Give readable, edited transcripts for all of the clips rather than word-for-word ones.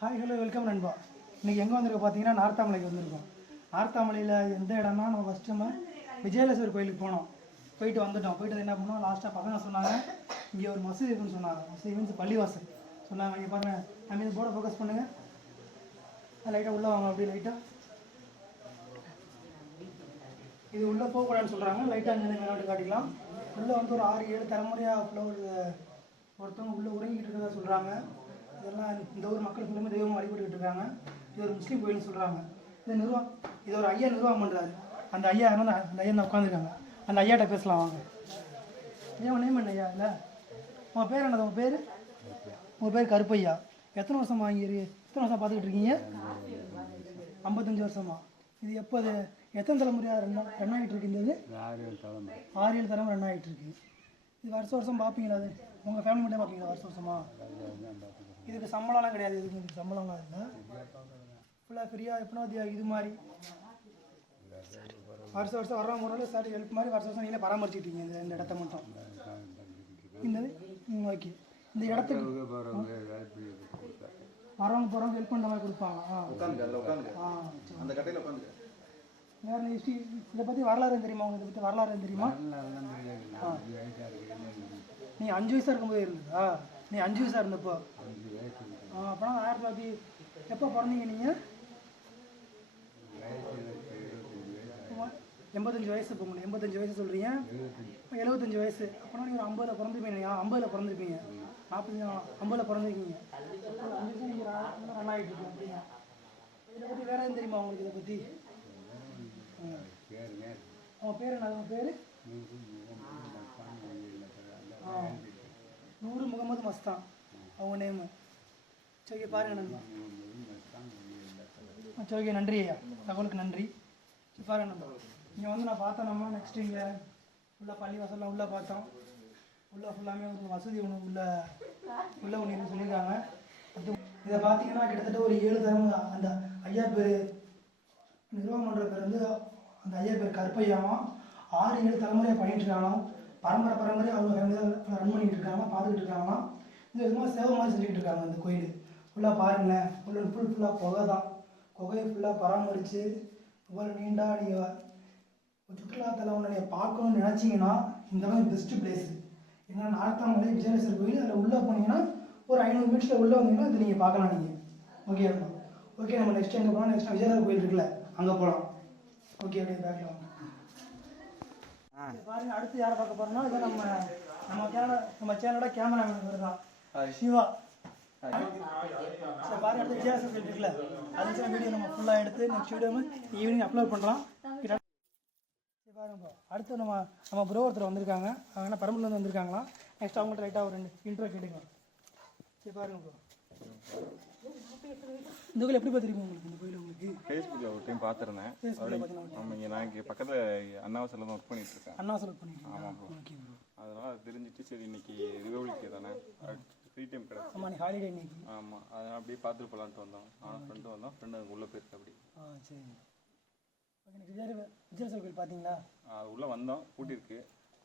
Hi hello welcome நண்பா. இன்றைக்கி எங்கே வந்திருக்கோம் பார்த்தீங்கன்னா நார்த்தாமலைக்கு வந்திருக்கோம். நார்த்தாமலையில் எந்த இடம்னா நம்ம ஃபஸ்ட்டு விஜயலேஸ்வர் கோயிலுக்கு போனோம். போயிட்டு வந்துட்டோம். போயிட்டு என்ன பண்ணோம், லாஸ்ட்டாக பசங்க சொன்னாங்க இங்கே ஒரு மசூதி இருக்குன்னு சொன்னாங்க. மசூதி மீன்ஸ் பள்ளிவாசல் சொன்னாங்க. இங்கே பாருங்கள், நம்ம இந்த போர்டை ஃபோக்கஸ் பண்ணுங்கள். லைட்டாக உள்ளே வாங்க, அப்படியே லைட்டாக இது உள்ளே போகக்கூடாதுன்னு சொல்கிறாங்க. லைட்டாக அங்கே மேலே காட்டிக்கலாம். உள்ளே வந்து ஒரு 6-7 தலைமுறையாக ஃப்ளவர் ஒருத்தவங்க உள்ளே உறங்கிக்கிட்டு இருக்கிறதா சொல்கிறாங்க. இதெல்லாம் இந்த ஊர் மக்கள் ஃபுல்லாமே தெய்வமாக வழிபட்டுக்கிட்டு இருக்காங்க. இது ஒரு முஸ்லீம் கோயில்னு சொல்கிறாங்க. இது ஒரு ஐயா நிர்வாகம் பண்ணுறாரு. அந்த ஐயா வந்து அந்த ஐயா உட்காந்துருக்காங்க. அந்த ஐயாட்ட பேசலாம் வாங்க. ஐயா நேம் என்ன ஐயா? இல்லை உங்கள் பேர் என்னது? உங்கள் பேர் கருப்பையா. எத்தனை வருஷமா எத்தனை வருஷம் பார்த்துக்கிட்டு இருக்கீங்க? 55 வருஷமா. இது எப்போது எத்தனை தலைமுறையாக ரன் ஆகிட்டு இருக்கு? இந்த இது 6-7 தலைமுறை ரன் ஆகிட்டு இருக்கு. இது வருஷம் பார்ப்பீங்களா? அது உங்கள் ஃபேமிலி மட்டும் பார்ப்பீங்களா வருஷமா? இதுக்கு சம்பளம்லாம் கிடையாது. இதுக்கு சம்பளம்லாம் இல்லை. ஃபுல்லாக ஃப்ரீயாக எப்படின்னா இது மாதிரி வருஷம் வர்ற முறையில் சார் ஹெல்ப் மாதிரி வருஷம் நீங்களே பராமரிச்சுட்டு இருக்கீங்க இந்த இடத்த மட்டும். இந்த ஓகே. இந்த இடத்துக்கு வரவங்க போகிறவங்க ஹெல்ப் பண்ணுற மாதிரி கொடுப்பாங்க. வேறு ஹிஸ்ட்ரி இதை பற்றி வரலாறு தெரியுமா? உங்களுக்கு இதை பற்றி வரலாறு தெரியுமா? நீங்கள் 5 வயசாக இருக்கும்போது இருந்ததா? நீங்கள் 5 வயசாக இருந்தப்போ அப்போனா 1900 எப்போ பிறந்தீங்க நீங்கள்? 85 வயசு. இப்போ உங்களுக்கு 85 வயசு சொல்கிறீங்க. 75 வயசு. அப்போனா நீங்கள் ஒரு 50 பிறந்திருப்பீங்க. 50 பிறந்திருப்பீங்க. 50 பிறந்திருக்கீங்க. 5 வருஷம் நீங்கள் ரன் ஆகிட்டு இருக்கீங்க. அப்படிங்க. இதை பற்றி வேறு எதுவும் தெரியுமா உங்களுக்கு? இதை பற்றி உங்கள் பேர் என்ன? உங்கள் பேர் நூறு முகமது மஸ்தான் அவங்க நேமு. சரி பாருங்க நண்பா. சரி ஓகே, நன்றி ஐயா, தகவலுக்கு நன்றி. சரி பாருங்க நண்பா, இங்கே வந்து நான் பார்த்தோம். நம்ம நெக்ஸ்ட்டு இங்கே ஃபுல்லாக பள்ளிவாசல்லாம் உள்ளே பார்த்தோம். உள்ளே ஃபுல்லாமே ஒரு வசதி உள்ள ஒன்று சொல்லியிருக்காங்க. அது இதை பார்த்தீங்கன்னா கிட்டத்தட்ட ஒரு 7 தலைமுறை அந்த ஐயா பேர் நிர்வாகம் பண்ணுற பேர் வந்து அந்த ஐயா பேர் கருப்பையாவும் 6-7 தலைமுறையாக பண்ணிகிட்டு இருக்காங்களாம். பரம்பரை அவங்க ஃபேமிலியாக ரன் பண்ணிக்கிட்டு இருக்காங்க, பார்த்துக்கிட்டு இருக்காங்களாம். இந்த விதமாக சேவை மாதிரி செஞ்சுக்கிட்டு இருக்காங்க. அந்த கோயில் ஃபுல்லாக பாருங்களேன், ஃபுல்லாக புகை தான். புகையை ஃபுல்லாக பராமரித்து இவ்வளோ நீண்டா நீங்கள் சுற்றுலாத்தலம் ஒன்று நீங்கள் பார்க்கணும்னு நினச்சிங்கன்னா இந்த மாதிரி பெஸ்ட்டு பிளேஸு. ஏன்னா நார்த்தாமலை விஜயலேஸ்வர் கோயில் அதில் உள்ளே போனீங்கன்னா ஒரு 500 மீட்டரில் உள்ளே வந்தீங்கன்னா இது நீங்கள் பார்க்கலாம். நீங்கள் ஓகே நம்ம நெக்ஸ்ட் எங்கே போகலாம்? நெக்ஸ்ட் விஜயலேஸ்வர் கோயில் இருக்குல்ல, அங்கே போகலாம். ஓகே, அப்படியே பேக்கில் வாங்க. பாருங்க, அடுத்து யாரை பார்க்க போறோம்னா இதை நம்ம சேனலோட கேமராமேன் தான் சிவா. சரி பாருங்க, அடுத்து விஜயலேஸ்வர் கோயில் இருக்குல்ல, அது வீடியோ நம்ம ஃபுல்லாக எடுத்து நெக்ஸ்ட் வீடியோ ஈவினிங் அப்லோட் பண்ணுறோம். பாருங்க, அடுத்து நம்ம ப்ரோ ஒருத்தர் வந்திருக்காங்க. அவங்க என்ன பெரம்பலூர்லேருந்து வந்திருக்காங்களா. நெக்ஸ்ட் அவங்கள்ட்ட ரைட்டாக ஒரு 2 இன்ட்ரோ கேட்டுங்க. சரி பாருங்க ப்ரோ, இந்த கோயில் எப்படி பார்த்துருக்கீங்க? உங்களுக்கு இந்த கோயில் உங்களுக்கு ஃபேஸ்புக்கில் ஒரு டைம் பார்த்துருந்தேன். நான் இங்கே பக்கத்தில் அண்ணாவாசலில் தான் ஒர்க் பண்ணிட்டு இருக்கேன். அண்ணாவாசல் ஒர்க் பண்ணிட்டு. ஆமாம் ப்ரோ. அதனால் அது தெரிஞ்சிட்டு சரி இன்னைக்கு ரிபப்ளிக் தானே, ஃப்ரீ டைம் கிடச்சி. ஆமாம், நீ ஹாலிடே இன்னைக்கு. ஆமாம், அதனால் அப்படியே பார்த்துட்டு போகலான்ட்டு வந்தோம். நானும் ஃப்ரெண்டு வந்தோம். ஃப்ரெண்டு அங்கே உள்ளே போயிருக்கு. அப்படி சரி ஓகே. விஜயலேஸ்வர் கோயில் பார்த்தீங்களா? அது உள்ளே வந்தோம், பூட்டிருக்கு.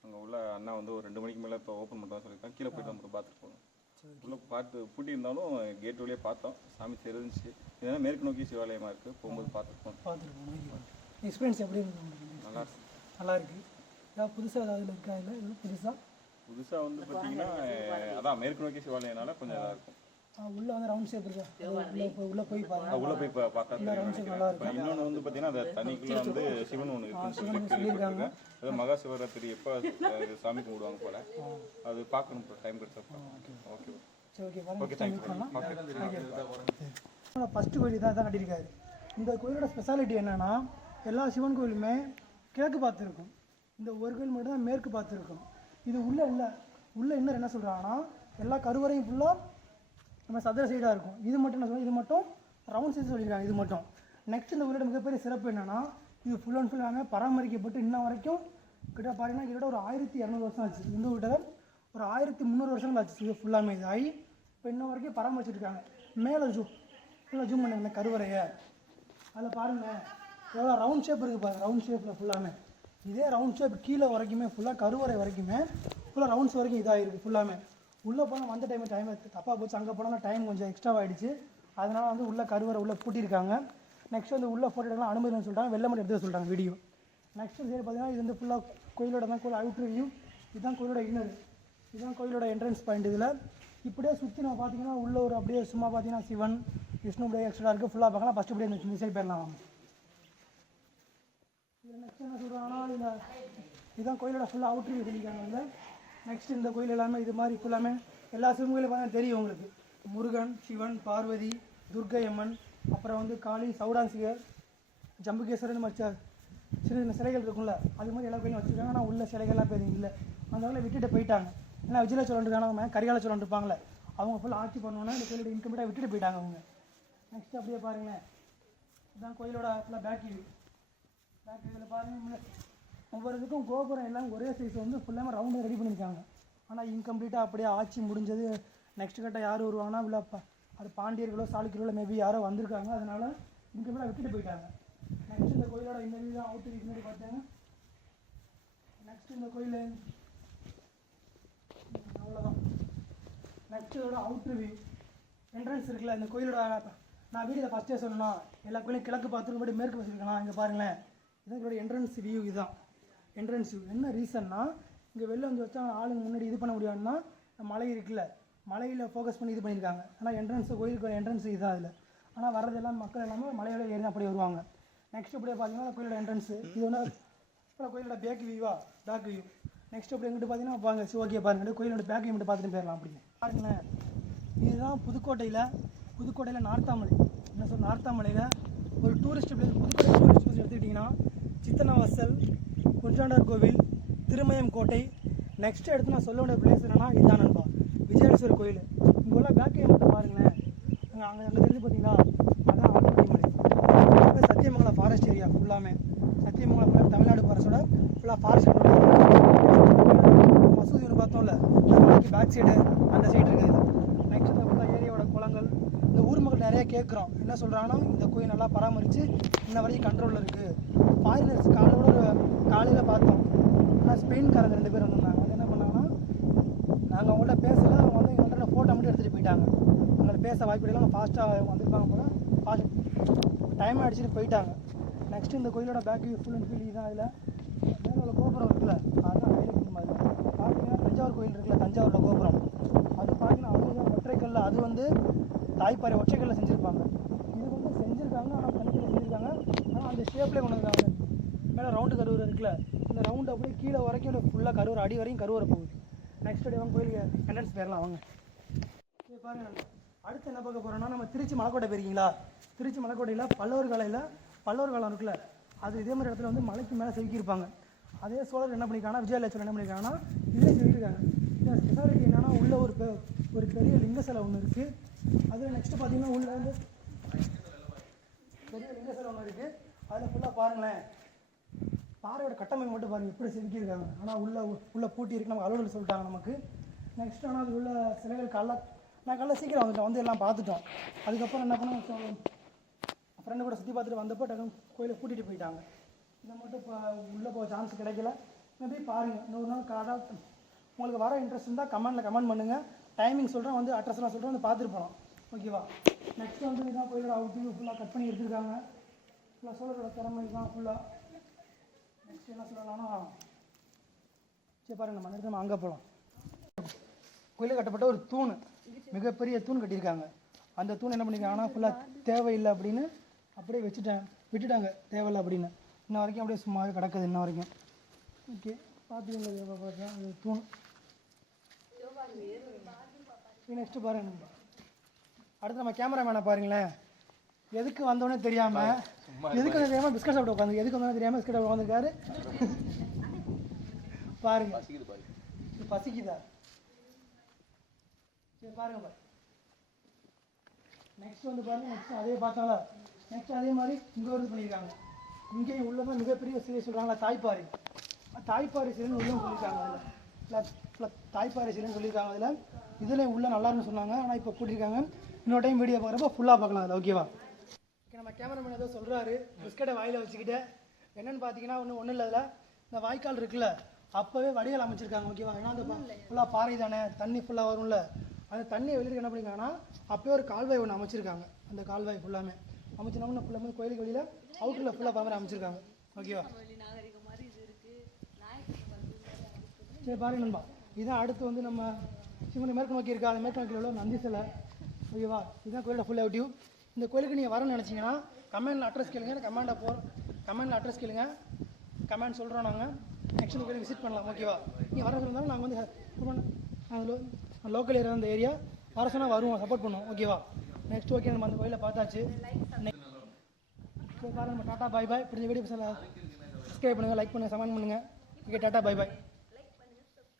அங்கே உள்ள அண்ணா வந்து ஒரு 2 மணிக்கு மேலே இப்போ ஓப்பன் பண்ணுறதா சொல்லியிருக்காங்க. கீழே போய்ட்டு நம்ம பார்த்துட்டு போகணும். உள்ளே பார்த்து பூட்டி இருந்தாலும் கேட் வழியே பார்த்தோம். சாமி தெரிஞ்சிச்சு. இதனால் மேற்கு நோக்கி சிவாலயமாக இருக்குது. போகும்போது பார்த்துருப்போம். எக்ஸ்பீரியன்ஸ் எப்படி இருக்குது? நல்லா இருக்குது. ஏதாவது புதுசாக ஏதாவது இருக்கா? இல்லை எதுவும் புதுசாக வந்து பார்த்தீங்கன்னா அதான் மேற்கு நோக்கி சிவாலயனால கொஞ்சம் இதாக இருக்கும். உள்ளே வந்து ரவுண்ட் ஷேப் இருக்கா? உள்ளே போய் பார்த்தா ரவுண்ட் ஷேப் நல்லா இருக்கும். இன்னொன்று வந்து பார்த்தீங்கன்னா அந்த தண்ணிக்குள்ளே வந்து சிவன் ஒன்று இருக்குன்னு சொல்லியிருக்காங்க. அது மகா சிவராத்திரி எப்போ சாமி கும்பிடுவாங்க போல. அது பார்க்கணும் டைம் கிடைச்சப்போ. ஓகே சரி ஓகே தேங்க்யூ. ஃபஸ்ட்டு கோயில் தான் கட்டியிருக்காரு. இந்த கோயிலோட ஸ்பெஷாலிட்டி என்னென்னா எல்லா சிவன் கோயிலுமே கிழக்கு பார்த்துருக்கும். இந்த ஒரு கோயில் மட்டும் தான் மேற்கு பார்த்துருக்கும். இது உள்ளே இல்லை. உள்ளே இன்னும் என்ன சொல்கிறாங்கன்னா எல்லா கருவறையும் ஃபுல்லாக நம்ம சதுர சைடாக இருக்கும். இது மட்டும் என்ன சொல்லுவோம், இது மட்டும் ரவுண்ட் சைஸ் சொல்லியிருக்காங்க. இது மட்டும். நெக்ஸ்ட் இந்த கோயிலோட மிகப்பெரிய சிறப்பு என்னென்னா இது ஃபுல் அண்ட் ஃபுல் எல்லாமே பராமரிக்கப்பட்டு இன்ன வரைக்கும் கிட்ட பார்த்தீங்கன்னா கிட்ட ஒரு 1200 வருஷம் ஆச்சு. இந்த கிட்ட ஒரு 1300 வருஷங்கள் ஆச்சு. இது ஃபுல்லாமே இது ஆகி இப்போ இன்ன வரைக்கும் பராமரிச்சுருக்காங்க. மேலே ஃபுல்லாக ஜூம் பண்ணுங்க கருவறையை. அதில் பாருங்கள் எவ்வளோ ரவுண்ட் ஷேப் இருக்குது பாருங்கள். ரவுண்ட் ஷேப்பில் ஃபுல்லாமே இதே ரவுண்ட் ஷேப் கீழே வரைக்குமே ஃபுல்லாக கருவறை வரைக்குமே ஃபுல்லாக ரவுண்ட்ஸ் வரைக்கும் இதாகிருக்கு ஃபுல்லாமே. உள்ளே போனால் வந்த டைம் தப்பாக போச்சு. அங்கே போனால் டைம் கொஞ்சம் எக்ஸ்ட்ரா ஆகிடுச்சு. அதனால் வந்து உள்ள கருவறை உள்ளே பூட்டியிருக்காங்க. நெக்ஸ்ட் வந்து உள்ளே ஃபோட்டோ எடுக்கலாம் அனுமதினு சொல்லிட்டாங்க, வெள்ளை மட்டும் எடுத்து சொல்லிட்டாங்க வீடியோ. நெக்ஸ்ட் சைடு பார்த்தீங்கன்னா இது வந்து ஃபுல்லாக கோயிலோட தான் கோயில் அவுட்ரு வியூ. இதுதான் கோயிலோட இன்னர், இதுதான் கோயிலோட என்ட்ரன்ஸ் பாயிண்ட். இதில் இப்படியே சுற்றி நம்ம பார்த்தீங்கன்னா உள்ள ஒரு அப்படியே சும்மா பார்த்தீங்கன்னா சிவன் விஷ்ணு அப்படியே எக்ஸ்ட்ரா இருக்குது. ஃபுல்லாக பார்க்கலாம். ஃபஸ்ட்டு அப்படியே இந்த சைடு போயிடலாம். இது நெக்ஸ்ட் என்ன சொல்கிறாங்கன்னா இதுதான் கோயிலோட ஃபுல்லாக அவுட்ரு வியூ சொல்லியிருக்காங்க. இல்லை நெக்ஸ்ட் இந்த கோயில் எல்லாமே இது மாதிரி ஃபுல்லாமே எல்லா சிவன் கோயிலும் பார்த்தீங்கன்னா தெரியும் உங்களுக்கு. முருகன், சிவன், பார்வதி, துர்க்கை அம்மன், அப்புறம் வந்து காளி, சௌடான்சிகர், ஜம்புகேஸ்வரர், இந்த மாதிரி சின்ன சின்ன சிலைகள் இருக்கும்ல, அது மாதிரி எல்லா கோயிலும் வச்சுருக்காங்க. ஆனால் உள்ள சிலைகள்லாம் இப்போ இல்லை, அதனால விட்டுட்டு போயிட்டாங்க. ஏன்னா விஜய சோழன் இருக்காங்க, கரிகால சோழன் இருப்பாங்களே, அவங்க ஃபுல்லாக ஆட்சி பண்ணுவோன்னா இந்த கோயிலோட இன்கம்ப்ளீட்டாக விட்டுட்டு போயிட்டாங்க அவங்க. நெக்ஸ்ட் அப்படியே பாருங்களேன், இதுதான் கோயிலோட ஃபுல்லாக பேக் வியூ. பேக் வியூவில் பாருங்கள், ஒவ்வொரு இதுக்கும் கோபுரம் எல்லாம் ஒரே சைஸ் வந்து ஃபுல்லாக ரவுண்டாக ரெடி பண்ணியிருக்காங்க. ஆனால் இன்கம்ப்ளீட்டாக அப்படியே ஆட்சி முடிஞ்சது. நெக்ஸ்ட் கட்ட யார் வருவாங்கன்னா உள்ள அது பாண்டியர்களோ சாளுக்கியர்களோ மேபி யாரோ வந்திருக்காங்க, அதனால் இன்கம்ப்ளீட்டாக விட்டுட்டு போயிட்டாங்க. நெக்ஸ்ட் இந்த கோயிலோட இந்த வியூ தான் அவுட்டு முன்னாடி பார்த்தேன். நெக்ஸ்ட் இந்த கோயில் அவ்வளோதான். நெக்ஸ்ட் இதோட அவுட்ரு வியூ என்ட்ரன்ஸ் இருக்குல்ல இந்த கோயிலோட. நான் வீடியோ ஃபஸ்ட்டே சொன்னேன்னா எல்லா கோயிலும் கிழக்கு பார்த்துருக்கபடி மேற்கு வச்சுருக்கலாம். இங்கே பாருங்களேன், இதோட என்ட்ரன்ஸ் வியூ. இதுதான் என்ட்ரன்ஸ் வியூ. என்ன ரீசன்னா இங்கே வெளில வந்து வச்சா ஆளுங்க முன்னாடி இது பண்ண முடியாதுன்னா மலை இருக்குல்ல, மலையில் ஃபோக்கஸ் பண்ணி இது பண்ணியிருக்காங்க. ஆனால் என்ட்ரன்ஸு கோயிலுக்கு என்ட்ரன்ஸ் இதுதான் அதில். ஆனால் வரதெல்லாம் மக்கள் எல்லாமே மலையோட ஏறி தான் அப்படி வருவாங்க. நெக்ஸ்ட் அப்படியே பார்த்தீங்கன்னா கோயிலோட என்ட்ரன்ஸு இது ஒன்று. அப்புறம் கோயிலோட பேக் வியூவா, பேக் வியூ. நெக்ஸ்ட் அப்படி எங்கிட்ட பார்த்தீங்கன்னா பாருங்க சிவோக்கியை பாருங்கள், கோயிலோட பேக் வியூ மட்டும் பார்த்துட்டு போயிடலாம். அப்படின்னு பாருங்களேன், இதுதான் புதுக்கோட்டையில் நார்த்தாமலை. என்ன சொல் நார்த்தாமலையில் ஒரு tourist place. Pudukkottai tourist place எடுத்துக்கிட்டிங்கன்னா சித்தன்னவாசல், குஞ்சாண்டார் கோவில், திருமயம் கோட்டை. நெக்ஸ்ட் எடுத்து நான் சொல்ல வேண்டிய பிளேஸ் என்னன்னா இதுதான் நண்பா, விஜயேஸ்வரர் கோயில். இங்கே உள்ள பேக் வியூ மட்டும் பாருங்களேன். அங்கே தெரிஞ்சு பார்த்தீங்களா, அதான் ஆலங்குடி மலை, சத்தியமங்கலம் ஃபாரஸ்ட் ஏரியா ஃபுல்லாமே. சத்தியமங்கலம் ஃபுல்லாக தமிழ்நாடு ஃபாரஸ்டோட ஃபுல்லாக ஃபாரஸ்ட். மசூதி ஒன்று பார்த்தோம்ல, மலைக்கு பேக் சைடு அந்த சைடு இருக்குது. நெக்ஸ்ட் ஃபுல்லாக ஏரியாவோட குளங்கள். இந்த ஊர் மக்கள் நிறைய கேட்குறோம், என்ன சொல்கிறாங்கன்னா இந்த கோயில் நல்லா பராமரித்து இன்ன வரைக்கும் கண்ட்ரோலில் இருக்குது. ஃபாரினர்ஸ் காலையில் பார்த்தோம், ஆனால் ஸ்பெயின்காரங்க 2 பேர் வந்திருந்தாங்க. அது என்ன பண்ணாங்கன்னா நாங்கள் அவங்கள்ட்ட பேசலை, அவங்க வந்து எங்கள்கிட்ட ஃபோட்டோ மட்டும் எடுத்துகிட்டு போயிட்டாங்க. அவங்களை பேச வாய்ப்பு இல்லை, அவங்க ஃபாஸ்ட்டாக வந்திருப்பாங்க போல, ஃபாஸ்ட் டைம் அடிச்சுட்டு போயிட்டாங்க. நெக்ஸ்ட் இந்த கோயிலோட back view full and full இதுதான். இதில் மேலே உள்ள கோபுரம் இருக்குல்ல, அதுதான் ஹைலைட் மாதிரி. பார்த்தீங்கன்னா தஞ்சாவூர் கோயில் இருக்குல்ல, தஞ்சாவூரில் கோபுரம் அது பார்த்தீங்கன்னா அதுதான் ஒற்றைக்கல்ல. அது வந்து தாய்ப்பாறை ஒற்றைக்கல்ல செஞ்சுருப்பாங்க. இது வந்து செஞ்சுருக்காங்க, ஆனால் தனித்தில் செஞ்சுருக்காங்க. ஆனால் அந்த ஷேப்லேயே கொண்டு வந்தாங்க. மேலே ரவுண்டு கருவறை இருக்குல்ல, இந்த ரவுண்டு அப்படியே கீழே வரைக்கும் ஃபுல்லாக கருவறை, அடி வரைக்கும் கருவறை போகுது. நெக்ஸ்ட் டே அவங்க கோயிலுக்கு என்ட்ரன்ஸ் போயிடலாம் அவங்க. சரி பாருங்கள், அடுத்து என்ன பார்க்க போகிறோன்னா நம்ம திருச்சி மலைக்கோட்டை போயிருக்கீங்களா? திருச்சி மலைக்கோட்டையில் பல்லவர் காலம் இருக்குல்ல, அது இதே மாதிரி இடத்துல வந்து மலைக்கு மேலே செதுக்கியிருப்பாங்க. அதே சோழர் என்ன பண்ணியிருக்காங்கன்னா, விஜயலட்சுமி என்ன பண்ணியிருக்காங்கன்னா இதே செதுக்கியிருக்காங்க. இந்த ஸ்பெஷாலிட்டி என்னன்னா உள்ள ஒரு பெரிய லிங்க சிலை ஒன்று இருக்குது. அதில் நெக்ஸ்ட்டு பார்த்தீங்கன்னா உள்ள வந்து பெரிய லிங்க சிலை ஒன்று இருக்குது. அதில் ஃபுல்லாக பாருங்களேன், பாறையோட கட்டமைப்பு மட்டும் பாருங்கள் எப்படி செதுக்கியிருக்காங்க. ஆனால் உள்ள பூட்டி இருக்கு, நமக்கு அலுவலர் சொல்லிட்டாங்க நமக்கு. நெக்ஸ்ட் ஆனால் அது உள்ள சிலைகள் காலைல சீக்கிரம் வந்துட்டோம், வந்து எல்லாம் பார்த்துட்டோம். அதுக்கப்புறம் என்ன பண்ணோம், ஃப்ரெண்டு கூட சுற்றி பார்த்துட்டு வந்தப்போ டக்குன்னு கோயிலை கூட்டிகிட்டு போயிட்டாங்க. இதை மட்டும் இப்போ உள்ளே போக சான்ஸ் கிடைக்கல. மேபி பாருங்கள், இன்னொரு நாள் காடாக உங்களுக்கு வர இன்ட்ரெஸ்ட் இருந்தால் கமெண்ட் பண்ணுங்கள். டைமிங் சொல்கிறேன், வந்து அட்ரஸ்லாம் சொல்கிறேன், வந்து பார்த்துட்டு போகலாம். ஓகேவா? நெக்ஸ்ட் வந்து இதுதான் கோயிலோட அவுட்டிங் ஃபுல்லாக கட் பண்ணி எடுத்துருக்காங்க. ஃபுல்லாக சோழரோட திறமை தான் ஃபுல்லாக. நெக்ஸ்ட் என்ன சொல்லலாம்னா, சரி பாருங்கள், நம்ம அந்த அங்கே போகலாம். கோயிலில் கட்டப்பட்ட ஒரு தூண், மிகப்பெரிய தூண் கட்டியிருக்காங்க. அந்த தூண் என்ன பண்ணியிருக்காங்கன்னா ஃபுல்லாக தேவையில்லை அப்படின்னு அப்படியே விட்டுட்டாங்க, தேவையில்லை அப்படின்னு. இன்ன வரைக்கும் அப்படியே சும்மாவே கிடக்குது இன்ன வரைக்கும். ஓகே, பார்த்துக்கோங்க அது தூண். நெக்ஸ்ட்டு பாருங்க, அடுத்து நம்ம கேமராமேனை பாருங்களேன். எதுக்கு வந்தோடனே தெரியாமல் பிஸ்கட் சாப்பிட்டு உட்காந்து, எதுக்கு வந்தோடனே தெரியாமல் பிஸ்கட் சாப்பிட்டு உட்காந்துருக்காரு. பாருங்க, பசிக்குதா? சரி பாருங்க. நெக்ஸ்ட் வந்து பாருங்க, நெக்ஸ்ட் அதே பார்த்தாங்களா, நெக்ஸ்ட் அதே மாதிரி இங்கே ஒரு பண்ணியிருக்காங்க. இங்கேயும் உள்ளதான் மிகப்பெரிய சிலை சொல்கிறாங்களா, தாய்ப்பாறை சிலைன்னு உள்ளே சொல்லியிருக்காங்க. அதில் தாய்ப்பாறை சிலைன்னு சொல்லியிருக்காங்க. இதில் உள்ள நல்லாருன்னு சொன்னாங்க, ஆனால் இப்போ கூட்டியிருக்காங்க. இன்னொரு டைம் வீடியோ பார்க்குறப்ப ஃபுல்லாக பார்க்கலாம் அதில். ஓகேவா? ஓகே, நம்ம கேமராமேன் ஏதோ சொல்கிறாரு, பிஸ்கட்டை வாயில் வச்சுக்கிட்டு. என்னென்னு பார்த்தீங்கன்னா ஒன்றும் இல்லை, அதில் இந்த வாய்க்கால் இருக்குல்ல, அப்போவே வடிகால் அமைச்சிருக்காங்க. ஓகேவா? ஏன்னா அந்த ஃபுல்லாக பாறை தானே, தண்ணி ஃபுல்லாக வரும்ல, அந்த தண்ணியை வெளியே என்ன பண்ணியிருக்காங்கன்னா அப்போயே ஒரு கால்வாய் ஒன்று அமைச்சிருக்காங்க. அந்த கால்வாய் ஃபுல்லாமே அமைச்சினோம்னா ஃபுல்லாக கோயிலுக்கு வெளியில் அவுட்டரில் ஃபுல்லாக பார்க்குற அமைச்சிருக்காங்க. ஓகேவா? சரி பாருங்க நண்பா, இதுதான் அடுத்து வந்து நம்ம சிவனை மேற்கு நோக்கி இருக்கா, அந்த மேற்கு நோக்கியில் உள்ள நந்தி சிலை. ஓகேவா? இதுதான் கோயிலோட ஃபுல் ஆக்டிவ். இந்த கோயிலுக்கு நீங்கள் வரணும்னு நினச்சிங்கன்னா கமெண்டில் அட்ரஸ் கேளுங்க, கமெண்டில் அட்ரஸ் கேளுங்க, கமெண்ட் சொல்கிறோம் நாங்கள். நெக்ஸ்ட் இந்த கோயிலுக்கு விசிட் பண்ணலாம். ஓகேவா? நீங்கள் வர இருந்தாலும் நாங்கள் வந்து லோக்கல் ஏரியா அந்த ஏரியா வர சொன்னால் வருவோம், சப்போர்ட் பண்ணுவோம். ஓகேவா? நெக்ஸ்ட் ஓகே நம்ம அந்த கோயிலை பார்த்தாச்சு. பாருங்கள் நம்ம டாட்டா பாய் பாய். பிடிச்ச வீடியோ சப்ஸ்கிரைப் பண்ணுங்கள், லைக் பண்ணுங்கள், கமெண்ட் பண்ணுங்கள். ஓகே டாட்டா பாய் பாய்.